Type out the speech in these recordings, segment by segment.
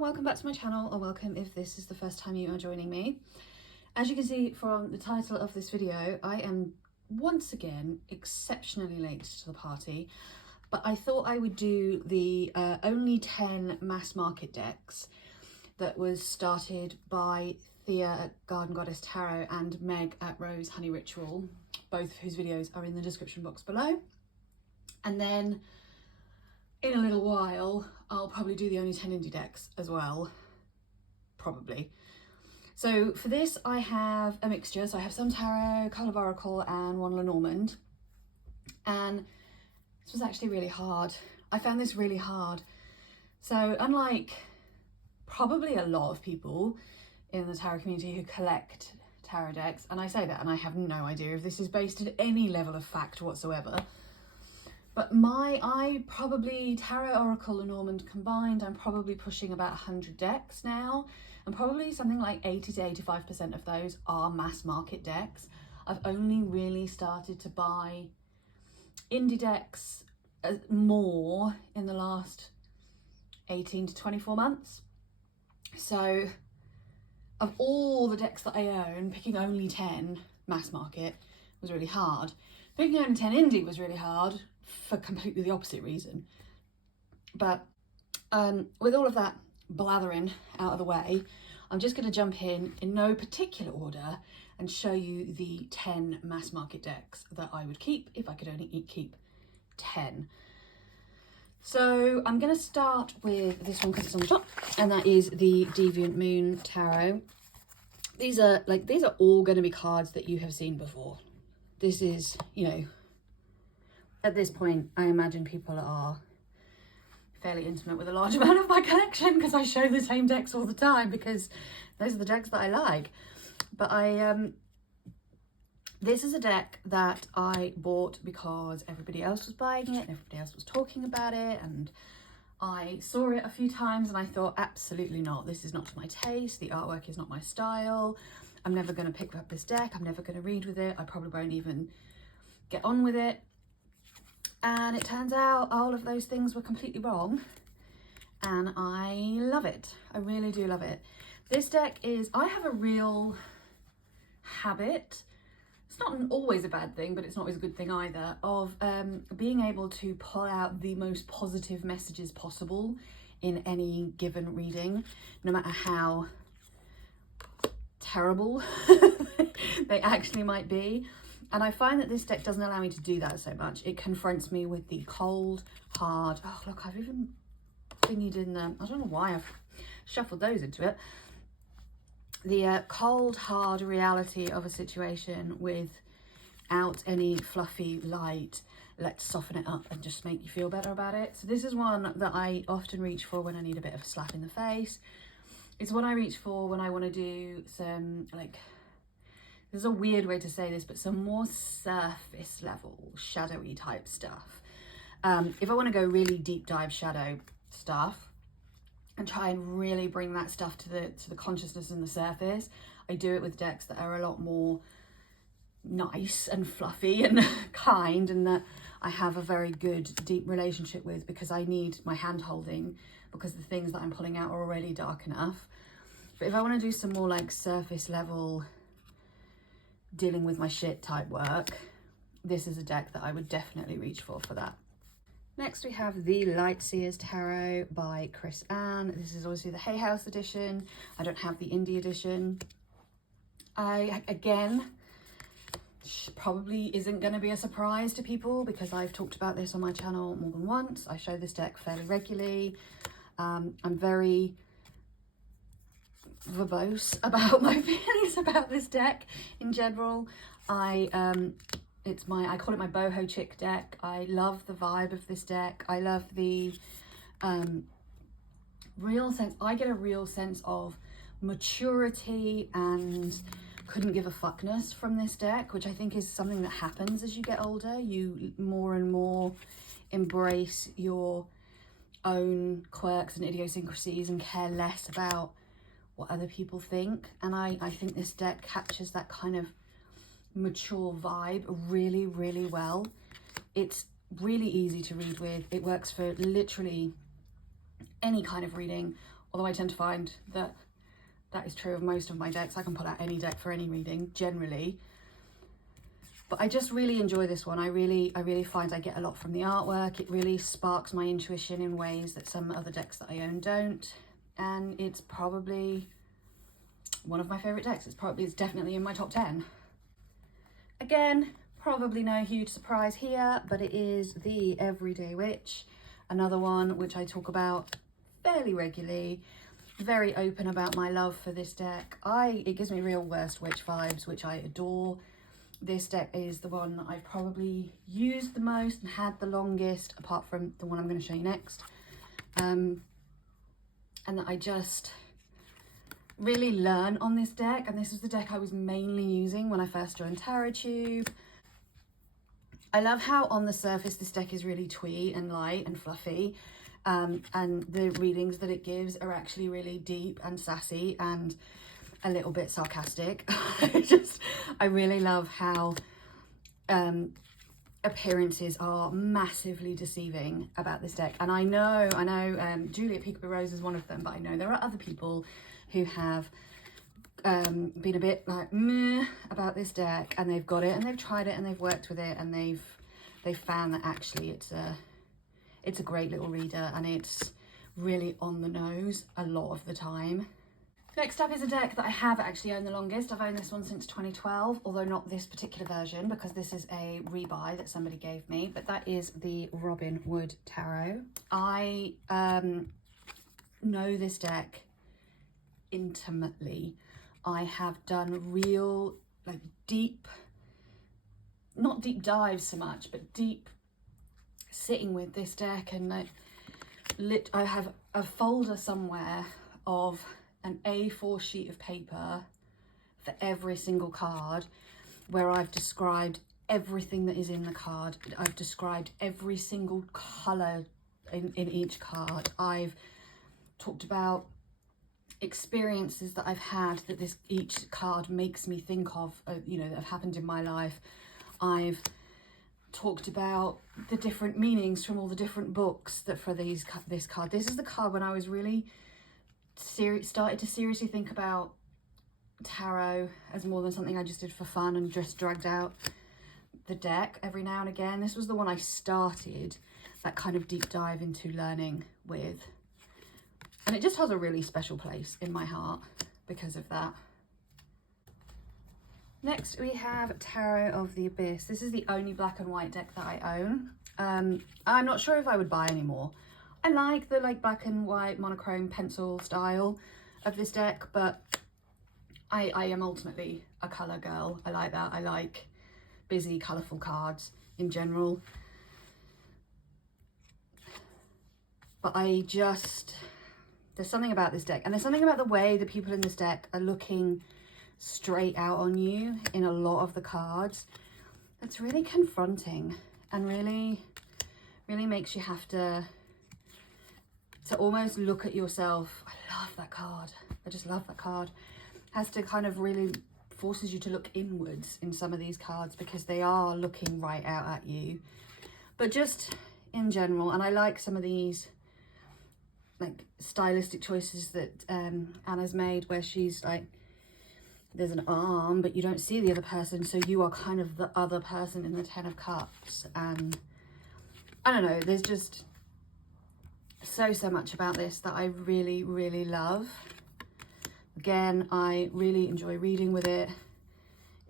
welcome back to my channel, or welcome if this is the first time you are joining me. As you can see from the title of this video, I am once again exceptionally late to the party, but I thought I would do the only 10 mass market decks that was started by Thea at Garden Goddess Tarot and Meg at Rose Honey Ritual, both of whose videos are in the description box below. And then in a little while, I'll probably do the only 10 indie decks as well, probably. So for this, I have a mixture. So I have some tarot, Colour of Oracle, and one Lenormand. And this was actually really hard. I found this really hard. So unlike probably a lot of people in the tarot community who collect tarot decks, and I say that and I have no idea if this is based in any level of fact whatsoever, but I probably, Tarot, Oracle, Lenormand combined, I'm probably pushing about 100 decks now, and probably something like 80 to 85% of those are mass market decks. I've only really started to buy indie decks more in the last 18 to 24 months. So of all the decks that I own, picking only 10 mass market was really hard. Picking only 10 indie was really hard for completely the opposite reason. But with all of that blathering out of the way, I'm just going to jump in no particular order and show you the 10 mass market decks that I would keep if I could only keep 10. So I'm going to start with this one because it's on the top, and that is the Deviant Moon Tarot. These are all going to be cards that you have seen before. This is, you know, at this point, I imagine people are fairly intimate with a large amount of my collection because I show the same decks all the time because those are the decks that I like. But this is a deck that I bought because everybody else was buying it and everybody else was talking about it, and I saw it a few times and I thought, absolutely not. This is not to my taste. The artwork is not my style. I'm never going to pick up this deck. I'm never going to read with it. I probably won't even get on with it. And it turns out all of those things were completely wrong, and I love it. I really do love it. This deck is, I have a real habit, it's not always a bad thing, but it's not always a good thing either, of being able to pull out the most positive messages possible in any given reading, no matter how terrible they actually might be. And I find that this deck doesn't allow me to do that so much. It confronts me with the cold, hard, oh look, I've even thingied in the, I don't know why I've shuffled those into it. The cold, hard reality of a situation without any fluffy light. Let's soften it up and just make you feel better about it. So this is one that I often reach for when I need a bit of a slap in the face. It's what I reach for when I want to do some, like, there's a weird way to say this, but some more surface level, shadowy type stuff. If I want to go really deep dive shadow stuff and try and really bring that stuff to the consciousness and the surface, I do it with decks that are a lot more nice and fluffy and kind, and that I have a very good deep relationship with, because I need my hand holding, because the things that I'm pulling out are already dark enough. But if I want to do some more like surface level dealing with my shit type work, this is a deck that I would definitely reach for that. Next we have the Light Seers Tarot by Chris Ann. This is obviously the Hay House edition. I don't have the indie edition. Again, probably isn't going to be a surprise to people because I've talked about this on my channel more than once. I show this deck fairly regularly. I'm very verbose about my feelings about this deck in general. I call it my boho chick deck. I love the vibe of this deck. I love the real sense, I get a real sense of maturity and couldn't give a fuckness from this deck, which I think is something that happens as you get older. You more and more embrace your own quirks and idiosyncrasies and care less about what other people think, and I think this deck captures that kind of mature vibe really, really well. It's really easy to read with. It works for literally any kind of reading, although I tend to find that that is true of most of my decks. I can pull out any deck for any reading, generally. But I just really enjoy this one. I really find I get a lot from the artwork. It really sparks my intuition in ways that some other decks that I own don't. And it's probably one of my favourite decks. It's definitely in my top 10. Again, probably no huge surprise here, but it is the Everyday Witch. Another one which I talk about fairly regularly. Very open about my love for this deck. It gives me real Worst Witch vibes, which I adore. This deck is the one that I've probably used the most and had the longest, apart from the one I'm going to show you next. And that I just really learn on this deck. And this is the deck I was mainly using when I first joined TarotTube. I love how on the surface this deck is really twee and light and fluffy. And the readings that it gives are actually really deep and sassy and a little bit sarcastic. I really love how appearances are massively deceiving about this deck. And I know Juliet Peekaboo Rose is one of them, but I know there are other people who have been a bit like meh about this deck, and they've got it and they've tried it and they've worked with it, and they've found that actually it's a great little reader, and it's really on the nose a lot of the time. Next up is a deck that I have actually owned the longest. I've owned this one since 2012, although not this particular version, because this is a rebuy that somebody gave me, but that is the Robin Wood Tarot. I know this deck intimately. I have done real, like, deep, not deep dives so much, but deep sitting with this deck, and I have a folder somewhere of an A4 sheet of paper for every single card, where I've described everything that is in the card. I've described every single colour in each card. I've talked about experiences that I've had that each card makes me think of, you know, that have happened in my life. I've talked about the different meanings from all the different books that for this card. This is the card when I was really started to seriously think about tarot as more than something I just did for fun and just dragged out the deck every now and again. This was the one I started that kind of deep dive into learning with, and it just has a really special place in my heart because of that. Next we have Tarot of the Abyss. This is the only black and white deck that I own. I'm not sure if I would buy any more. I like the black and white monochrome pencil style of this deck, but I am ultimately a colour girl. I like that. I like busy, colourful cards in general. But there's something about this deck, and there's something about the way the people in this deck are looking straight out on you in a lot of the cards. It's really confronting and really makes you have to almost look at yourself. I love that card. I just love that card. Has to kind of really forces you to look inwards in some of these cards because they are looking right out at you. But just in general, and I like some of these like stylistic choices that Anna's made, where she's like, there's an arm but you don't see the other person, so you are kind of the other person in the 10 of Cups. And I don't know, there's just so much about this that I really love. Again, I really enjoy reading with it.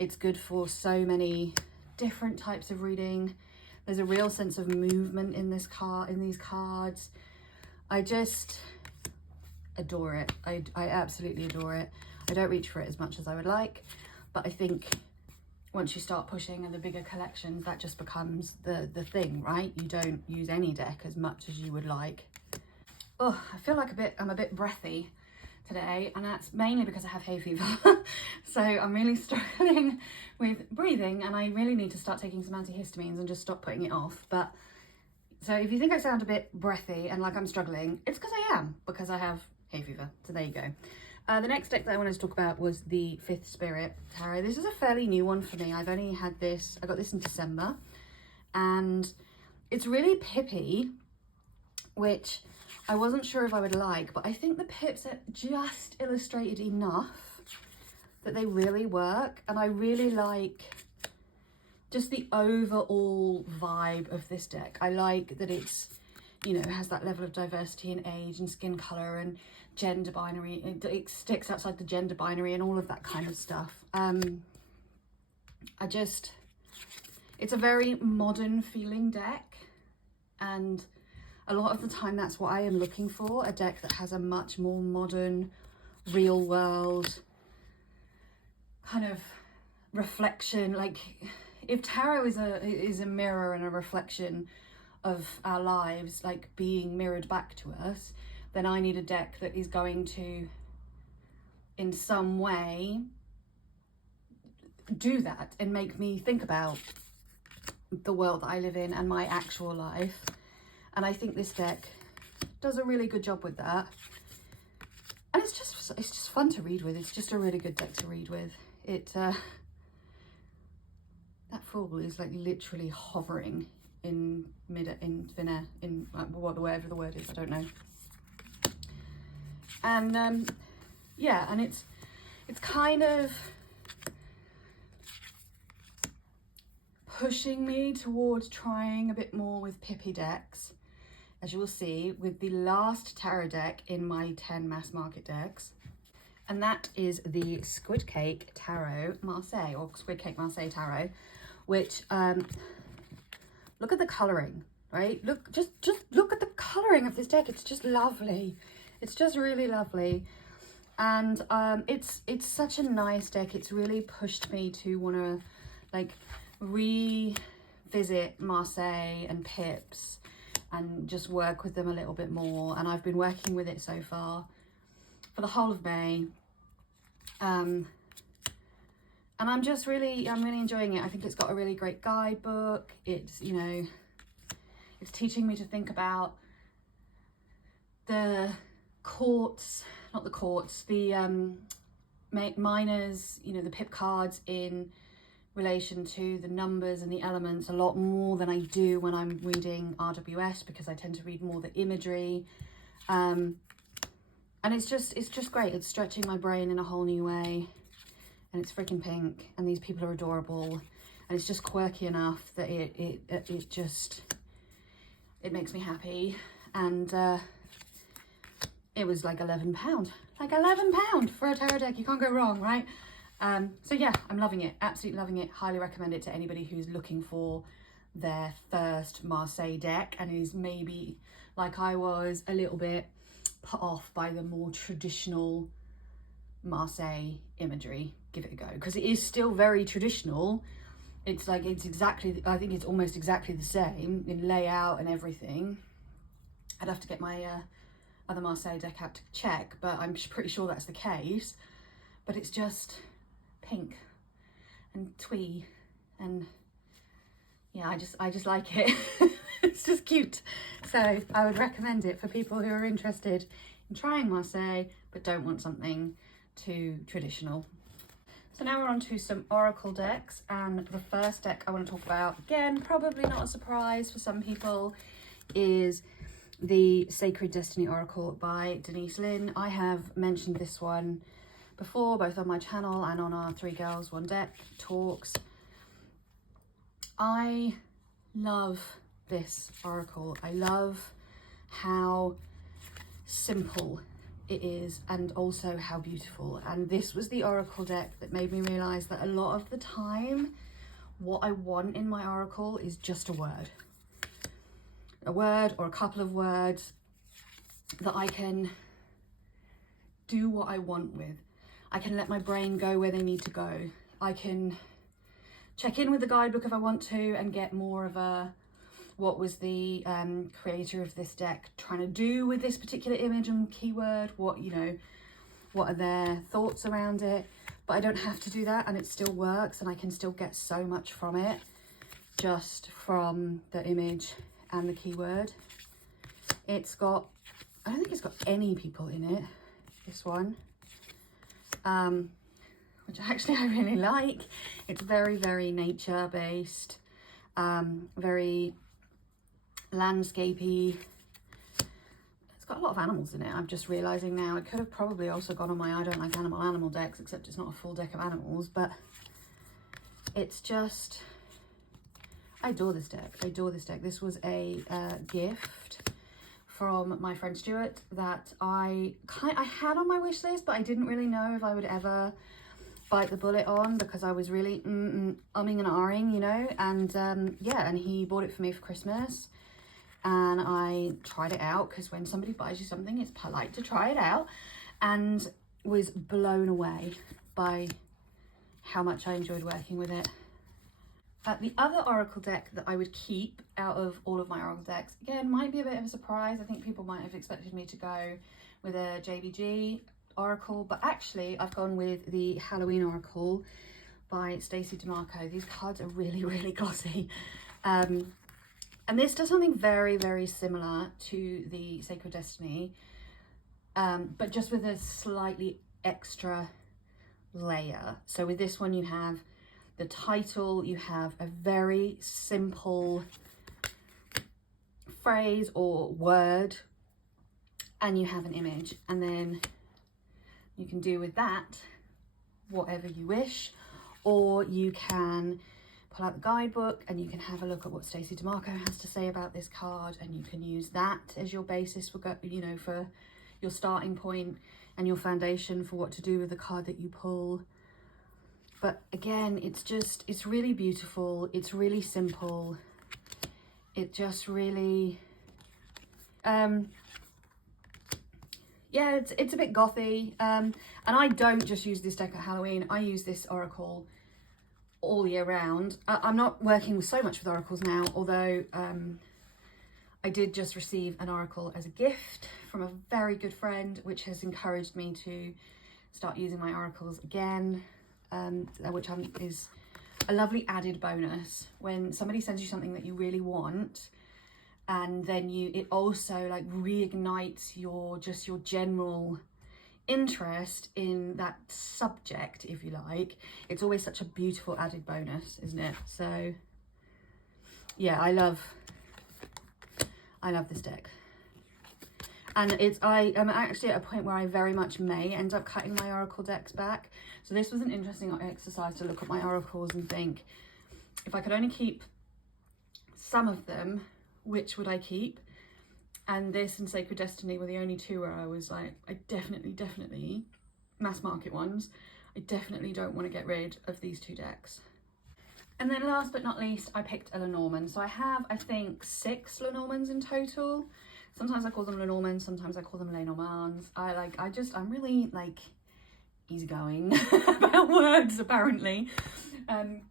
It's good for so many different types of reading. There's a real sense of movement in these cards. I just adore it. I absolutely adore it. I don't reach for it as much as I would like, but I think once you start pushing in the bigger collections, that just becomes the thing, right? You don't use any deck as much as you would like. Oh, I feel like I'm a bit breathy today, and that's mainly because I have hay fever. So I'm really struggling with breathing, and I really need to start taking some antihistamines and just stop putting it off. But so if you think I sound a bit breathy and like I'm struggling, it's because I am, because I have hay fever. So there you go. The next deck that I wanted to talk about was the Fifth Spirit Tarot. This is a fairly new one for me. I've only had this, I got this in December, and it's really pippy, which I wasn't sure if I would like, but I think the pips are just illustrated enough that they really work. And I really like just the overall vibe of this deck. I like that it's, you know, has that level of diversity in age and skin color and gender binary. It sticks outside the gender binary and all of that kind of stuff. It's a very modern feeling deck, and a lot of the time that's what I am looking for, a deck that has a much more modern, real world kind of reflection. Like, if tarot is a mirror and a reflection of our lives, like being mirrored back to us, then I need a deck that is going to, in some way, do that and make me think about the world that I live in and my actual life. And I think this deck does a really good job with that. And it's just fun to read with. It's just a really good deck to read with. That Fool is like literally hovering in thin air, in whatever the word is, I don't know. And yeah, and it's kind of pushing me towards trying a bit more with pippy decks, as you will see with the last tarot deck in my 10 mass market decks. And that is the Squid Cake Tarot Marseille, or Squid Cake Marseille Tarot, which, look at the colouring, right? Just look at the colouring of this deck. It's just lovely. It's just really lovely. And it's such a nice deck. It's really pushed me to want to like revisit Marseille and pips and just work with them a little bit more. And I've been working with it so far for the whole of May. And I'm really enjoying it. I think it's got a really great guidebook. It's, you know, it's teaching me to think about the courts, not the courts, the minors, you know, the pip cards in relation to the numbers and the elements a lot more than I do when I'm reading RWS, because I tend to read more the imagery. And it's just great. It's stretching my brain in a whole new way. And it's freaking pink, and these people are adorable, and it's just quirky enough that it makes me happy. And it was like £11, like £11 for a tarot deck. You can't go wrong, right? So yeah, I'm loving it, absolutely loving it. Highly recommend it to anybody who's looking for their first Marseille deck and is maybe, like I was, a little bit put off by the more traditional Marseille imagery. Give it a go, because it is still very traditional. It's like, it's exactly, I think it's almost exactly the same in layout and everything. I'd have to get my other Marseille deck out to check, but I'm pretty sure that's the case. But it's just pink and twee, and yeah, I just like it. It's just cute. So I would recommend it for people who are interested in trying Marseille but don't want something too traditional. So now we're on to some oracle decks, and the first deck I want to talk about, again, probably not a surprise for some people, is the Sacred Destiny Oracle by Denise Linn. I have mentioned this one before, both on my channel and on our 3 Girls 1 Deck talks. I love this oracle. I love how simple it is, and also how beautiful. And this was the oracle deck that made me realize that a lot of the time what I want in my oracle is just a word or a couple of words that I can do what I want with. I can let my brain go where they need to go. I can check in with the guidebook if I want to and get more of a, what was the creator of this deck trying to do with this particular image and keyword, what are their thoughts around it. But I don't have to do that, and it still works, and I can still get so much from it just from the image and the keyword. It's got, I don't think it's got any people in it, this one, which actually I really like. It's very, very nature based, very landscapey. It's got a lot of animals in it. I'm just realising now. It could have probably also gone on my I don't like animal decks, except it's not a full deck of animals, but it's just, I adore this deck. I adore this deck. This was a gift from my friend Stuart that I had on my wish list, but I didn't really know if I would ever bite the bullet on, because I was really umming and ahhing, you know, and yeah, and he bought it for me for Christmas, and I tried it out, because when somebody buys you something, it's polite to try it out, and was blown away by how much I enjoyed working with it. The other Oracle deck that I would keep out of all of my Oracle decks, again, might be a bit of a surprise. I think people might have expected me to go with a JBG Oracle, but actually I've gone with the Halloween Oracle by Stacey DeMarco. These cards are really, really glossy. And this does something very, very similar to the Sacred Destiny, but just with a slightly extra layer. So with this one, you have the title, you have a very simple phrase or word, and you have an image, and then you can do with that whatever you wish, or you can pull out the guidebook and you can have a look at what Stacey DeMarco has to say about this card, and you can use that as your basis for, you know, for your starting point and your foundation for what to do with the card that you pull. But again, it's really beautiful. It's really simple. It just really, yeah, it's a bit gothy. And I don't just use this deck at Halloween. I use this Oracle all year round. I'm not working so much with Oracles now, although I did just receive an Oracle as a gift from a very good friend, which has encouraged me to start using my Oracles again. Which is a lovely added bonus when somebody sends you something that you really want, and then it also like reignites your general interest in that subject, if you like. It's always such a beautiful added bonus, isn't it? So yeah, I love this deck. And I am actually at a point where I very much may end up cutting my Oracle decks back. So this was an interesting exercise to look at my Oracles and think, if I could only keep some of them, which would I keep? And this and Sacred Destiny were the only two where I was like, I definitely, mass market ones, I definitely don't want to get rid of these two decks. And then last but not least, I picked a Lenormand. So I have, I think, 6 Lenormands in total. Sometimes I call them Lenormands, sometimes I call them Lenormands. I'm really like easygoing about words, apparently. And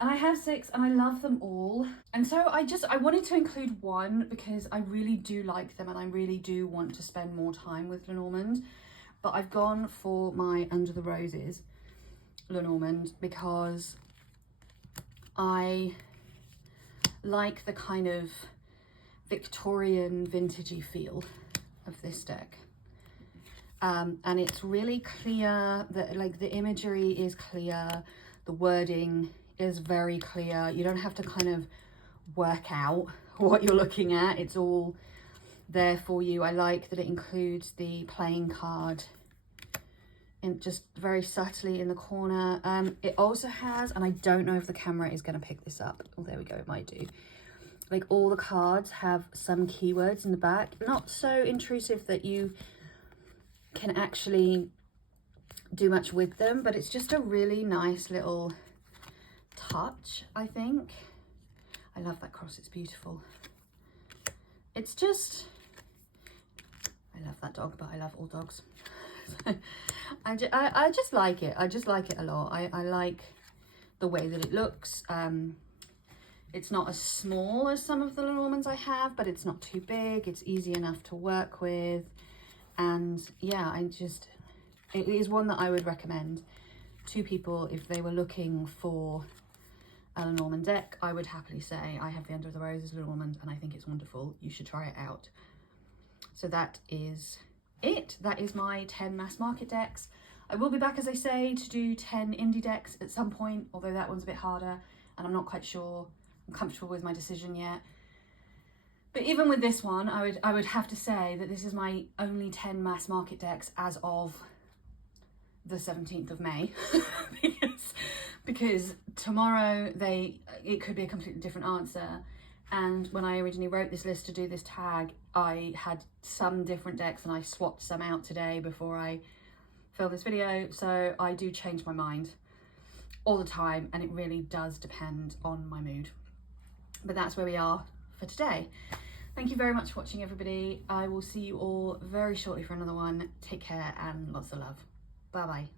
I have 6 and I love them all. And so I wanted to include one because I really do like them and I really do want to spend more time with Lenormand. But I've gone for my Under the Roses Lenormand because I like the kind of Victorian vintagey feel of this deck, and it's really clear that like the imagery is clear, the wording is very clear. You don't have to kind of work out what you're looking at. It's all there for you. I like that it includes the playing card in just very subtly in the corner. It also has, and I don't know if the camera is going to pick this up. Oh, there we go, it might do. Like all the cards have some keywords in the back, not so intrusive that you can actually do much with them, but it's just a really nice little touch, I think. I love that cross, it's beautiful. It's just, I love that dog, but I love all dogs. I just like it. I just like it a lot. I like the way that it looks. It's not as small as some of the Lenormands I have, but it's not too big. It's easy enough to work with. And yeah, it is one that I would recommend to people if they were looking for a Lenormand deck. I would happily say I have the Under the Roses Lenormand and I think it's wonderful. You should try it out. So that is it. That is my 10 mass market decks. I will be back, as I say, to do 10 indie decks at some point, although that one's a bit harder and I'm not quite sure I'm comfortable with my decision yet. But even with this one, I would have to say that this is my only 10 mass market decks as of the 17th of May. because tomorrow it could be a completely different answer. And when I originally wrote this list to do this tag, I had some different decks and I swapped some out today before I filmed this video. So I do change my mind all the time, and it really does depend on my mood. But that's where we are for today. Thank you very much for watching, everybody. I will see you all very shortly for another one. Take care and lots of love. Bye bye.